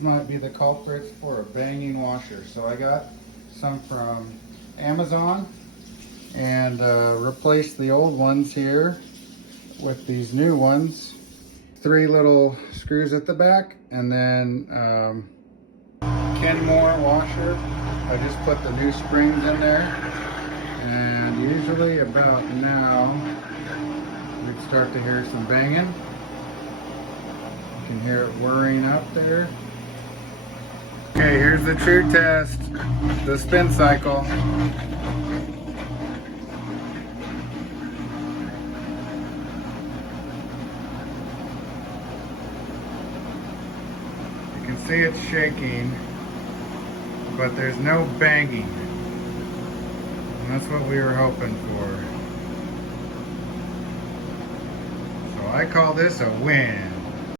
these might be the culprits for a banging washer. So I got some from Amazon and replaced the old ones here with these new ones. 3 little screws at the back, and then Kenmore washer. I just put the new springs in there, and usually about now we'd start to hear some banging. You can hear it whirring up there. Okay, here's the true test, the spin cycle. You can see it's shaking, but there's no banging. And that's what we were hoping for. So I call this a win.